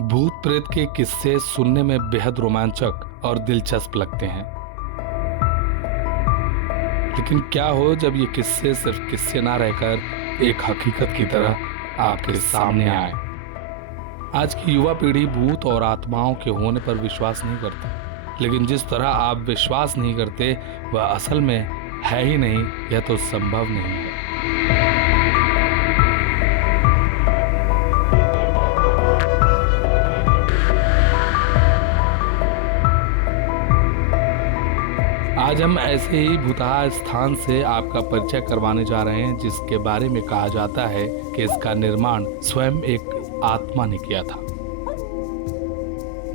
भूत प्रेत के किस्से सुनने में बेहद रोमांचक और दिलचस्प लगते हैं, लेकिन क्या हो जब ये किस्से सिर्फ किस्से ना रहकर एक हकीकत की तरह आपके सामने आए। आज की युवा पीढ़ी भूत और आत्माओं के होने पर विश्वास नहीं करती, लेकिन जिस तरह आप विश्वास नहीं करते वह असल में है ही नहीं, यह तो संभव नहीं है। आज हम ऐसे ही भूतहा स्थान से आपका परिचय करवाने जा रहे हैं, जिसके बारे में कहा जाता है कि इसका निर्माण स्वयं एक आत्मा ने किया था।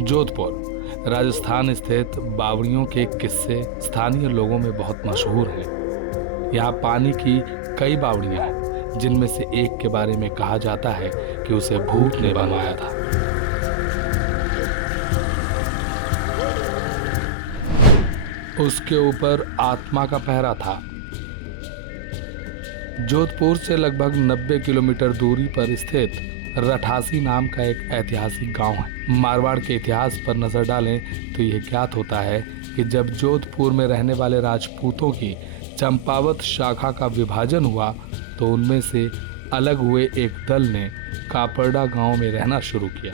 जोधपुर राजस्थान स्थित बावड़ियों के किस्से स्थानीय लोगों में बहुत मशहूर हैं। यहाँ पानी की कई बावड़ियां हैं, जिनमें से एक के बारे में कहा जाता है कि उसे भूत ने बनवाया था। उसके ऊपर आत्मा का पहरा था। जोधपुर से लगभग 90 किलोमीटर दूरी पर स्थित रठासी नाम का एक ऐतिहासिक गांव है। मारवाड़ के इतिहास पर नजर डालें तो यह ज्ञात होता है कि जब जोधपुर में रहने वाले राजपूतों की चंपावत शाखा का विभाजन हुआ तो उनमें से अलग हुए एक दल ने कापरडा गांव में रहना शुरू किया।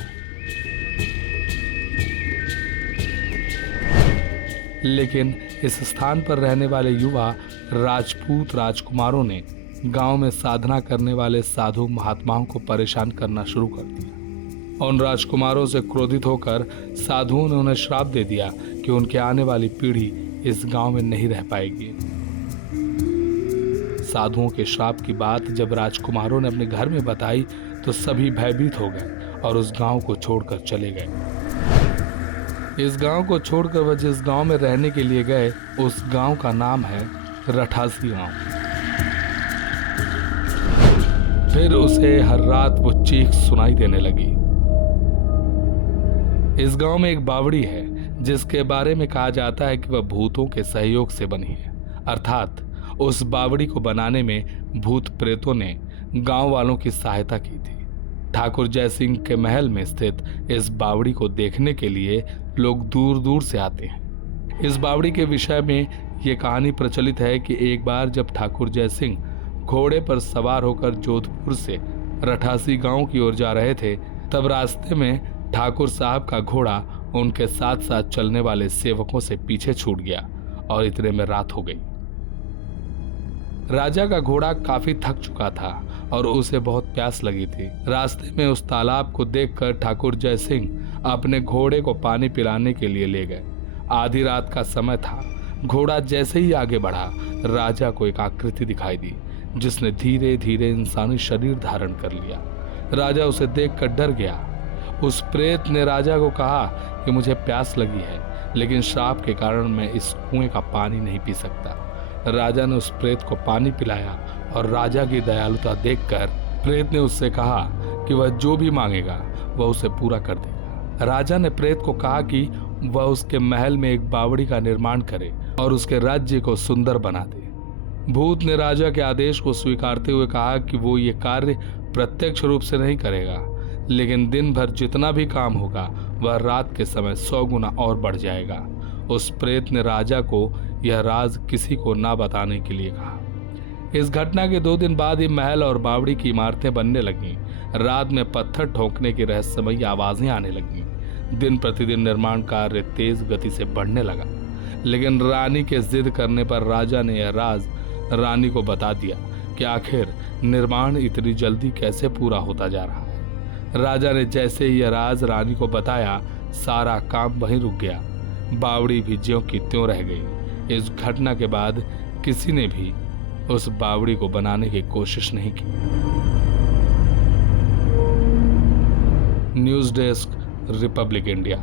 लेकिन इस स्थान पर रहने वाले युवा राजपूत राजकुमारों ने गांव में साधना करने वाले साधु महात्माओं को परेशान करना शुरू कर दिया। उन राजकुमारों से क्रोधित होकर साधुओं ने उन्हें श्राप दे दिया कि उनके आने वाली पीढ़ी इस गांव में नहीं रह पाएगी। साधुओं के श्राप की बात जब राजकुमारों ने अपने घर में बताई तो सभी भयभीत हो गए और उस गांव को छोड़कर चले गए। इस गांव को छोड़कर वह जिस गांव में रहने के लिए गए, उस गांव का नाम है रठासी गांव। फिर उसे हर रात वो चीख सुनाई देने लगी। इस गांव में एक बावड़ी है, जिसके बारे में कहा जाता है कि वह भूतों के सहयोग से बनी है। अर्थात उस बावड़ी को बनाने में भूत प्रेतों ने गांव वालों की सहायता की थी। ठाकुर जयसिंह के महल में स्थित इस बावड़ी को देखने के लिए लोग दूर दूर से आते हैं। इस बावड़ी के विषय में यह कहानी प्रचलित है कि एक बार जब ठाकुर जयसिंह घोड़े पर सवार होकर जोधपुर से रठासी गांव की ओर जा रहे थे, तब रास्ते में ठाकुर साहब का घोड़ा उनके साथ साथ चलने वाले सेवकों से पीछे छूट गया और इतने में रात हो गई। राजा का घोड़ा काफी थक चुका था और उसे बहुत प्यास लगी थी। रास्ते में उस तालाब को देखकर ठाकुर जयसिंह अपने घोड़े को पानी पिलाने के लिए ले गए। आधी रात का समय था। घोड़ा जैसे ही आगे बढ़ा, राजा को एक आकृति दिखाई दी, जिसने धीरे धीरे इंसानी शरीर धारण कर लिया। राजा उसे देखकर डर गया। उस प्रेत ने राजा को कहा कि मुझे प्यास लगी है, लेकिन श्राप के कारण मैं इस कुएं का पानी नहीं पी सकता। राजा ने उस प्रेत को पानी पिलाया और राजा की दयालुता देखकर प्रेत ने उससे कहा कि वह जो भी मांगेगा वह उसे पूरा कर देगा। राजा ने प्रेत को कहा कि वह उसके महल में एक बावड़ी का निर्माण करे और उसके राज्य को सुंदर बना दे। भूत ने राजा के आदेश को स्वीकारते हुए कहा कि वो ये कार्य प्रत्यक्ष रूप से नहीं करेगा, लेकिन दिन भर जितना भी काम होगा वह रात के समय 100 गुना और बढ़ जाएगा। उस प्रेत ने राजा को यह राज किसी को ना बताने के लिए कहा। इस घटना के 2 दिन बाद ही महल और बावड़ी की इमारतें बनने लगीं। रात में पत्थर ठोकने की रहस्यमयी आवाजें आने लगीं। दिन प्रतिदिन निर्माण कार्य तेज गति से बढ़ने लगा, लेकिन रानी के जिद करने पर राजा ने यह राज रानी को बता दिया कि आखिर निर्माण इतनी जल्दी कैसे पूरा होता जा रहा है। राजा ने जैसे ही यह राज रानी को बताया, सारा काम वहीं रुक गया। बावड़ी भी ज्यों की त्यों रह गई। इस घटना के बाद किसी ने भी उस बावड़ी को बनाने की कोशिश नहीं की। News desk, Republic India.